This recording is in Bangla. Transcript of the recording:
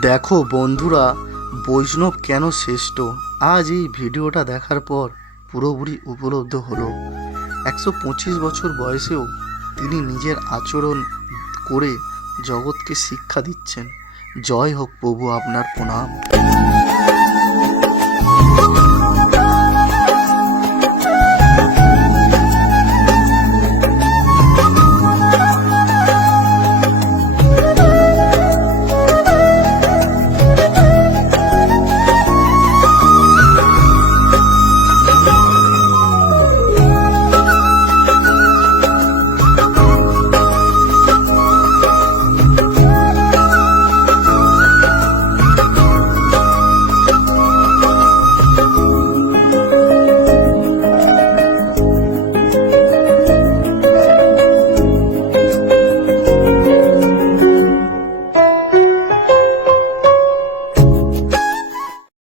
দেখো বন্ধুরা, বৈষ্ণব কেন শ্রেষ্ঠ আজ এই ভিডিওটা দেখার পর পুরোপুরি উপলব্ধ হলো। 125 বছর বয়সেও তিনি নিজের আচরণ করে জগৎকে শিক্ষা দিচ্ছেন। জয় হোক প্রভু, আপনার প্রণাম।